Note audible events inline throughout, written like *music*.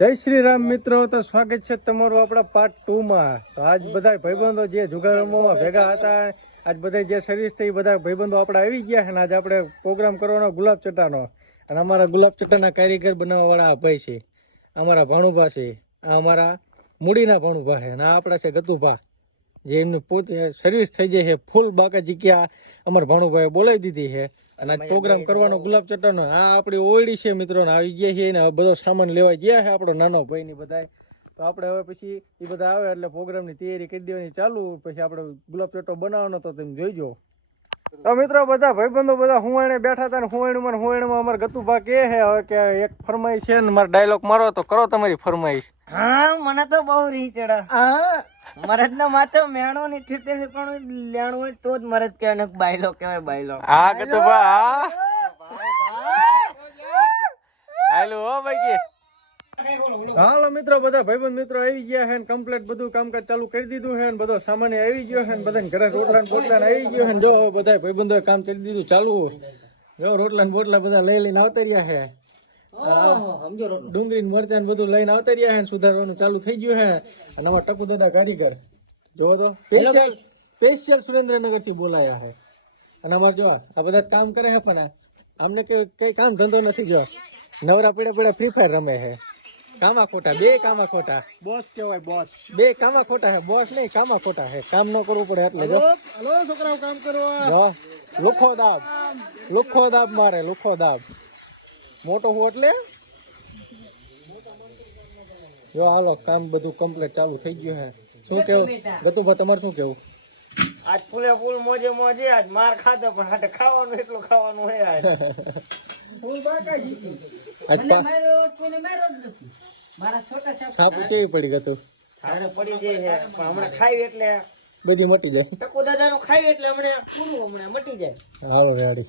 જય શ્રી રામ મિત્રો, તો સ્વાગત છે તમારું આપણા પાર્ટ ટુ માં. તો આજ બધા ભાઈબંધો જે જુગારમાં ભેગા હતા, આજ બધા જે સર્વિસ થઈ બધા ભાઈબંધો આપણે આવી ગયા છે અને આજ આપણે પ્રોગ્રામ કરવાનો ગુલાબ ચટ્ટાનો અને અમારા ગુલાબ ચટ્ટાના કારીગર બનાવવા વાળા ભાઈ છે, અમારા ભાણુભા છે, આ અમારા મૂડીના ભાણુભા છે અને આ આપણા છે ગતુભા. જે એમનું પોતે સર્વિસ થઈ જાય છે. ફૂલ બાકા જગ્યા અમારા ભાણુભાઈ બોલાવી દીધી છે. અને આજ પ્રોગ્રામ કરવાનો ગુલાબ ચટ્ટાનો આ આપણી ઓયડી છે મિત્રો ને આવી ગયા છે ને હવે બધો સામાન લેવા ગયા છે આપણો નાનો ભાઈ ની બધાય. તો આપણે હવે પછી એ બધા આવે એટલે પ્રોગ્રામની તૈયારી કરી દેવાની ચાલુ. પછી આપણે ગુલાબ ચટ્ટો બનાવવાનો તો તમે જોઈજો. તો મિત્રો બધા ભાઈબંધો બધા હુવાણે બેઠા હતા ને હુવાણીમાં ને હુવાણીમાં અમારા ગતુભા કે છે હવે કે એક ફરમાઈશ છે ને મારો ડાયલોગ મારો તો કરો તમારી ફરમાઈશ હા મને તો બહુ રી ચડા મરદ નો માથો મેણો ની ઠીતે પણ લેણું હોય તો જ મરદ કહેવાય ને બાયલો કહેવાય બાયલો. હા ગતુભા હા. હાલો હો ભાઈ હાલો મિત્રો બધા ભાઈબંધ મિત્રો આવી ગયા છે ને કમ્પ્લીટ બધું કામકાજ ચાલુ કરી દીધું છે ને બધો સામાન આવી ગયો છે ને બધાને ઘરે રોટલા ને બોટલા આવી ગયો છે ને જો બધા ભાઈબંધો કામ કરી દીધું ચાલુ. જો રોટલા ને બોટલા બધા લઈ લઈને આવતા રહ્યા છે ડુંગળી મરચા ને બધું લઈને આવતા રહ્યા છે સુધારવાનું ચાલુ થઈ ગયું છે અને અમારા ટકુ દાદા કારીગર. જોવો તો. સ્પેશિયલ સ્પેશિયલ સુરેન્દ્રનગરથી બોલાયા છે અને અમારે જો આ બધા કામ કરે છે પણ આમને કઈ કામ ધંધો નથી જો. નવરા પડ્યા પડ્યા ફ્રી ફાયર રમે છે કામા ખોટા બે કામા ખોટા. બોસ કેવાય બોસ બે કામા ખોટા હે. બોસ નહીં કામા ખોટા છે કામ ન કરવું પડે એટલે જો. હલો છોકરાઓ કામ કરવા જો લુખો દાબ. લુખો દાબ મારે લુખો દાબ. મોટો હું એટલે? જો હાલો કામ બધું કમ્પ્લીટ ચાલુ થઈ ગયું હે. શું કેવું? ગતુભાઈ તમારે શું કેવું? આજ ફૂલે ફૂલ મોજે મોજે આજ માર ખાધો પણ હાટે ખાવાનું એટલું ખાવાનું હે આજ. આજ છોટા સાપ કેવી પડી ગતું? આપણે પડી જાય હે પણ હમણાં ખાઈ એટલે. બધી મટી જાય. ટકો દાદા નું ખાવી એટલે હમણાં પૂરું હમણાં મટી જાય. હાલો રેડી.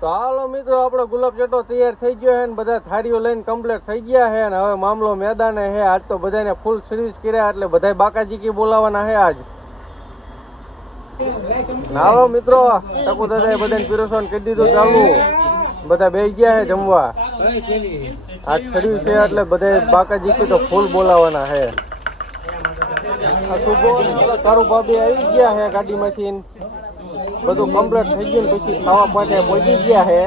તો હાલો મિત્રો, આપણો ગુલાબ ચટો તૈયાર થઈ ગયો છે ને બધા થાળીઓ લઈને કમ્પ્લીટ થઈ ગયા છે અને હવે મામલો મેદાને છે. આજ તો બધાને ફૂલ સર્વિસ કર્યા એટલે બધા બાકાજી કી બોલાવાના છે આજ. હાલો મિત્રો ટકુ દાદાએ બધાને પીરોસોન કરી દીધું ચાલુ. બધા બેસી ગયા છે જમવા. આજ સર્વિસ છે એટલે બધા બાકાજી કી તો ફૂલ બોલાવાના છે. આ શુભો તારું ભાભી આવી ગયા છે ગાડીમાંથી બધું કમ્પ્લીટ થઈ ગયું પછી ખાવા માટે પહોંચી ગયા છે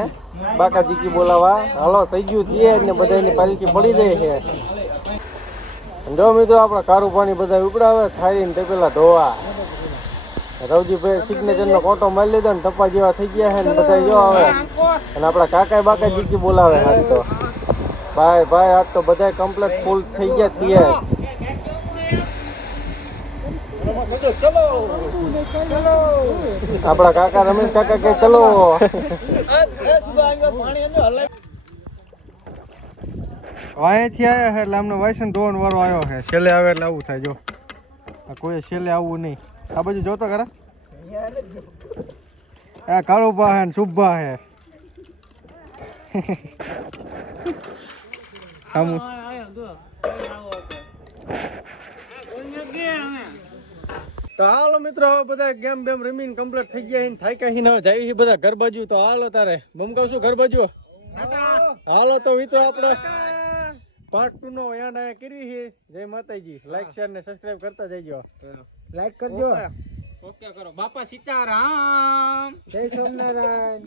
બાકાજીકી બોલાવા. હાલો, થઈ ગયું છે ને બધાની પાલકી પડી જાય છે જો મિત્રો, આપણા કારું પાણી બધા ઉપડાવે થાળી ને તે પેલા ધોવા. રવજીભાઈ સિગ્નેચર નો કોટો મારી લીધો ને ટપ્પા જેવા થઈ ગયા છે ને બધા જો આવે. અને આપણા કાકા બાકાજીકી બોલાવે હાલ તો. ભાઈ ભાઈ, આજ તો બધા કમ્પ્લીટ ફૂલ થઈ ગયા તૈયાર આપણા કાકા રમેશ કાકા કે ચલો. વાંચી આવ્યા છે એટલે અમને વાયસન ધોવાનો વારો આવ્યો છે છેલ્લે આવે એટલે આવું થાય, જો. આ કોઈ છેલ્લે આવવું નહીં. આ બાજુ જોતો ખરા? આ કાળુભા ને શુભા હે. *laughs* આમ તો હાલો મિત્રો બધા ગેમ બેમ રમીને કમ્પ્લીટ થઈ ગયા થાય થાક્યા ન જાય બધા ઘર બાજુ તો હાલો તારે મમકાવ છું ઘર બાજુ હાલો તો મિત્રો આપણે પાર્ટ ટુ નો યાદ કરી છે. જય માતાજી. લાઈક શેર ને સબસ્ક્રાઇબ કરતા જઈજો. લાઈક કરજો. ઓકે. કરો. બાપા સીતારામ. જય સોમનારાયણ